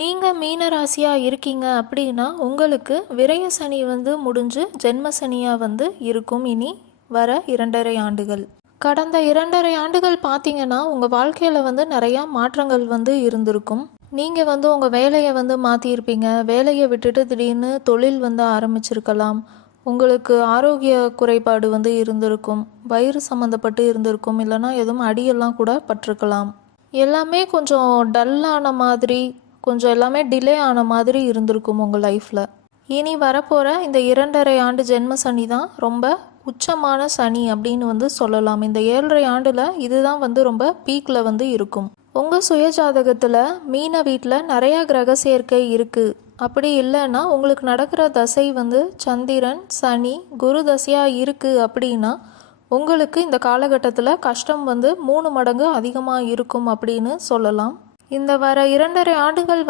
நீங்கள் மீன ராசியாக இருக்கீங்க அப்படின்னா உங்களுக்கு விரய சனி முடிஞ்சு ஜென்ம சனியாக இருக்கும் இனி வர 2.5 ஆண்டுகள். கடந்த 2.5 ஆண்டுகள் பார்த்தீங்கன்னா உங்கள் வாழ்க்கையில் நிறையா மாற்றங்கள் இருந்திருக்கும். நீங்கள் உங்கள் வேலையை மாற்றியிருப்பீங்க. வேலையை விட்டுட்டு திடீர்னு தொழில் ஆரம்பிச்சிருக்கலாம். உங்களுக்கு ஆரோக்கிய குறைபாடு இருந்திருக்கும். வயிறு சம்மந்தப்பட்டு இருந்திருக்கும். இல்லைனா எதுவும் அடியெல்லாம் கூட பட்டிருக்கலாம். எல்லாமே கொஞ்சம் டல்லான மாதிரி, கொஞ்சம் எல்லாமே டிலே ஆன மாதிரி இருந்திருக்கும் உங்கள் லைஃப்பில். இனி வரப்போகிற இந்த 2.5 ஆண்டு ஜென்ம சனி தான் ரொம்ப உச்சமான சனி அப்படின்னு சொல்லலாம். இந்த 7.5 ஆண்டில் இதுதான் ரொம்ப பீக்கில் இருக்கும். உங்கள் சுயஜாதகத்தில் மீன வீட்டில் நிறையா கிரக சேர்க்கை இருக்குது. அப்படி இல்லைன்னா உங்களுக்கு நடக்கிற தசை சந்திரன் சனி குரு தசையாக இருக்குது அப்படின்னா உங்களுக்கு இந்த காலகட்டத்தில் கஷ்டம் 3 மடங்கு அதிகமாக இருக்கும் அப்படின்னு சொல்லலாம். இந்த வர 2.5 ஆண்டுகள்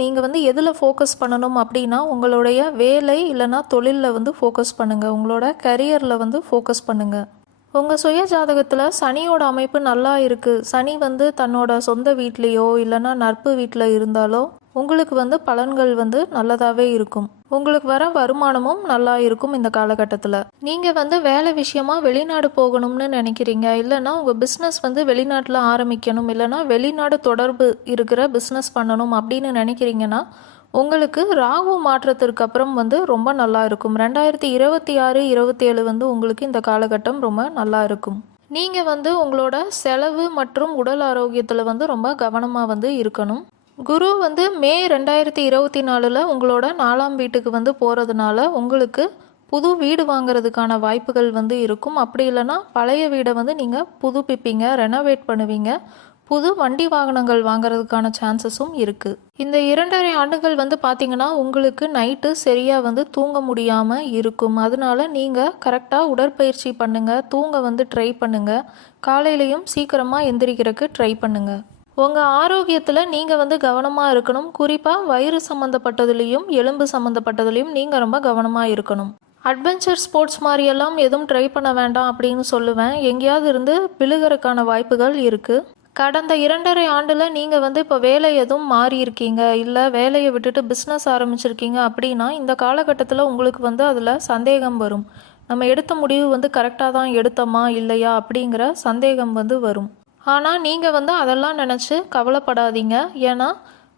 நீங்கள் எதில் ஃபோக்கஸ் பண்ணணும் அப்படின்னா உங்களுடைய வேலை இல்லைனா தொழிலில் ஃபோக்கஸ் பண்ணுங்கள். உங்களோட கரியரில் ஃபோக்கஸ் பண்ணுங்கள். உங்கள் சுய ஜாதகத்தில் சனியோட அமைப்பு நல்லா இருக்குது. சனி தன்னோட சொந்த வீட்லேயோ இல்லைனா நட்பு வீட்டில் இருந்தாலோ உங்களுக்கு பலன்கள் நல்லதாகவே இருக்கும். உங்களுக்கு வர வருமானமும் நல்லா இருக்கும். இந்த காலகட்டத்தில் நீங்கள் வேலை விஷயமா வெளிநாடு போகணும்னு நினைக்கிறீங்க. இல்லைனா உங்கள் பிஸ்னஸ் வெளிநாட்டில் ஆரம்பிக்கணும், இல்லைனா வெளிநாடு தொடர்பு இருக்கிற பிஸ்னஸ் பண்ணணும் அப்படின்னு நினைக்கிறீங்கன்னா உங்களுக்கு ராகு மாற்றத்திற்கு அப்புறம் ரொம்ப நல்லா இருக்கும். 2026-27 உங்களுக்கு இந்த காலகட்டம் ரொம்ப நல்லா இருக்கும். நீங்கள் உங்களோட செலவு மற்றும் உடல் ஆரோக்கியத்தில் ரொம்ப கவனமாக இருக்கணும். குரு மே 2024 உங்களோட 4ஆம் வீட்டுக்கு போகிறதுனால உங்களுக்கு புது வீடு வாங்கிறதுக்கான வாய்ப்புகள் இருக்கும். அப்படி இல்லைன்னா பழைய வீடை நீங்கள் புதுப்பிப்பீங்க, ரெனோவேட் பண்ணுவீங்க. புது வண்டி வாகனங்கள் வாங்கிறதுக்கான சான்சஸும் இருக்குது. இந்த 2.5 ஆண்டுகள் பார்த்தீங்கன்னா உங்களுக்கு நைட்டு சரியாக தூங்க முடியாமல் இருக்கும். அதனால நீங்கள் கரெக்டாக உடற்பயிற்சி பண்ணுங்கள், தூங்க ட்ரை பண்ணுங்கள். காலையிலையும் சீக்கிரமாக எந்திரிக்கிறதுக்கு ட்ரை பண்ணுங்கள். உங்கள் ஆரோக்கியத்தில் நீங்கள் கவனமாக இருக்கணும். குறிப்பாக வயிறு சம்மந்தப்பட்டதுலேயும் எலும்பு சம்மந்தப்பட்டதுலேயும் நீங்கள் ரொம்ப கவனமாக இருக்கணும். அட்வென்ச்சர் ஸ்போர்ட்ஸ் மாதிரியெல்லாம் எதுவும் ட்ரை பண்ண வேண்டாம் அப்படின்னு சொல்லுவேன். எங்கேயாவது இருந்து விழுகிறதுக்கான வாய்ப்புகள் இருக்குது. கடந்த 2.5 ஆண்டில் நீங்கள் இப்போ வேலை எதுவும் மாறி இருக்கீங்க, இல்லை வேலையை விட்டுட்டு பிஸ்னஸ் ஆரம்பிச்சிருக்கீங்க அப்படின்னா இந்த காலகட்டத்தில் உங்களுக்கு அதில் சந்தேகம் வரும். நம்ம எடுத்த முடிவு கரெக்டாக தான் எடுத்தோமா இல்லையா அப்படிங்கிற சந்தேகம் வரும். ஆனால் நீங்கள் அதெல்லாம் நினச்சி கவலைப்படாதீங்க. ஏன்னா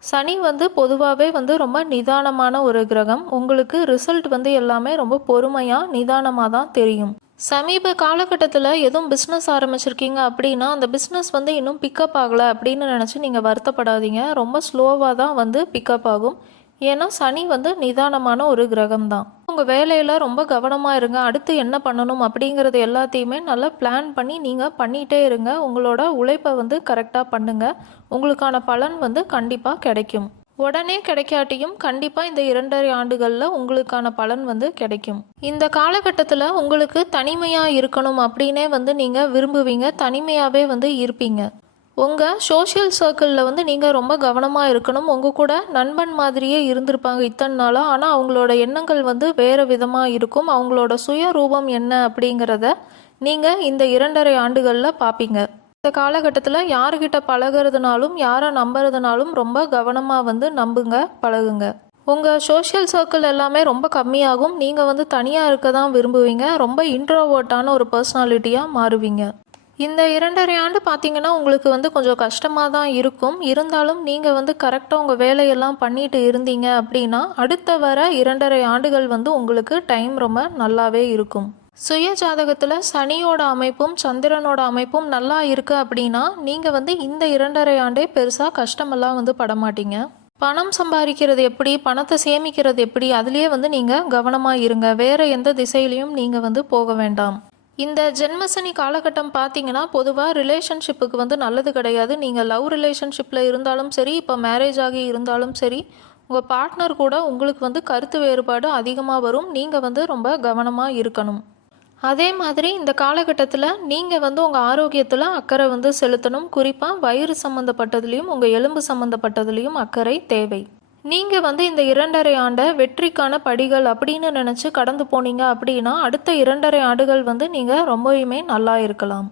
சனி பொதுவாகவே ரொம்ப நிதானமான ஒரு கிரகம். உங்களுக்கு ரிசல்ட் எல்லாமே ரொம்ப பொறுமையாக நிதானமாக தான் தெரியும். சமீப காலகட்டத்தில் எதுவும் பிஸ்னஸ் ஆரம்பிச்சிருக்கீங்க அப்படின்னா அந்த பிஸ்னஸ் இன்னும் பிக்கப் ஆகலை அப்படின்னு நினச்சி நீங்கள் வருத்தப்படாதீங்க. ரொம்ப ஸ்லோவாக தான் பிக்கப் ஆகும். ஏன்னா சனி நிதானமான ஒரு கிரகம் தான். உங்கள் வேலையில் ரொம்ப கவனமாக இருங்க. அடுத்து என்ன பண்ணணும் அப்படிங்கிறது எல்லாத்தையுமே நல்லா பிளான் பண்ணி நீங்கள் பண்ணிகிட்டே இருங்க. உங்களோட உழைப்பை கரெக்டாக பண்ணுங்கள். உங்களுக்கான பலன் கண்டிப்பாக கிடைக்கும். உடனே கிடைக்காட்டியும் கண்டிப்பாக இந்த 2.5 ஆண்டுகளில் உங்களுக்கான பலன் கிடைக்கும். இந்த காலகட்டத்தில் உங்களுக்கு தனிமையாக இருக்கணும் அப்படின்னே நீங்கள் விரும்புவீங்க. தனிமையாகவே இருப்பீங்க. உங்கள் சோஷியல் சர்க்கிளில் நீங்கள் ரொம்ப கவனமாக இருக்கணும். உங்கள் கூட நண்பன் மாதிரியே இருந்திருப்பாங்க இத்தனை நாளாக. ஆனால் அவங்களோட எண்ணங்கள் வேறு விதமாக இருக்கும். அவங்களோட சுய ரூபம் என்ன அப்படிங்கிறத நீங்கள் இந்த 2.5 ஆண்டுகளில் பார்ப்பீங்க. இந்த காலகட்டத்தில் யாருக்கிட்ட பழகிறதுனாலும் யாரை நம்புறதுனாலும் ரொம்ப கவனமாக நம்புங்க, பழகுங்க. உங்கள் சோஷியல் சர்க்கிள் எல்லாமே ரொம்ப கம்மியாகும். நீங்கள் தனியாக இருக்க தான் விரும்புவீங்க. ரொம்ப இன்ட்ரோவர்ட்டான ஒரு பர்சனாலிட்டியாக மாறுவீங்க. இந்த 2.5 ஆண்டு பார்த்தீங்கன்னா உங்களுக்கு கொஞ்சம் கஷ்டமாக தான் இருக்கும். இருந்தாலும் நீங்கள் கரெக்டாக உங்கள் வேலையெல்லாம் பண்ணிட்டு இருந்தீங்க அப்படின்னா அடுத்த வர 2.5 ஆண்டுகள் உங்களுக்கு டைம் ரொம்ப நல்லாவே இருக்கும். சுய ஜாதகத்தில் சனியோட அமைப்பும் சந்திரனோட அமைப்பும் நல்லா இருக்குது அப்படின்னா நீங்கள் இந்த 2.5 ஆண்டே பெருசாக கஷ்டமெல்லாம் படமாட்டீங்க. பணம் சம்பாதிக்கிறது எப்படி, பணத்தை சேமிக்கிறது எப்படி, அதுலேயே நீங்கள் கவனமாக இருங்க. வேறு எந்த திசையிலையும் நீங்கள் போக வேண்டாம். இந்த ஜென்மசனி காலகட்டம் பார்த்தீங்கன்னா பொதுவாக ரிலேஷன்ஷிப்புக்கு நல்லது கிடையாது. நீங்கள் லவ் ரிலேஷன்ஷிப்பில் இருந்தாலும் சரி, இப்போ மேரேஜ் ஆகி இருந்தாலும் சரி, உங்கள் பார்ட்னர் கூட உங்களுக்கு கருத்து வேறுபாடு அதிகமாக வரும். நீங்கள் ரொம்ப கவனமாக இருக்கணும். அதே மாதிரி இந்த காலகட்டத்தில் நீங்கள் உங்கள் ஆரோக்கியத்தில் அக்கறை செலுத்தணும். குறிப்பாக வயிறு சம்மந்தப்பட்டதுலேயும் உங்கள் எலும்பு சம்மந்தப்பட்டதுலேயும் அக்கறை தேவை. நீங்கள் இந்த 2.5 ஆண்டை வெற்றிக்கான படிகள் அப்படின்னு நினச்சி கடந்து போனீங்க அப்படின்னா அடுத்த 2.5 ஆண்டுகள் நீங்கள் ரொம்பவுமே நல்லா இருக்கலாம்.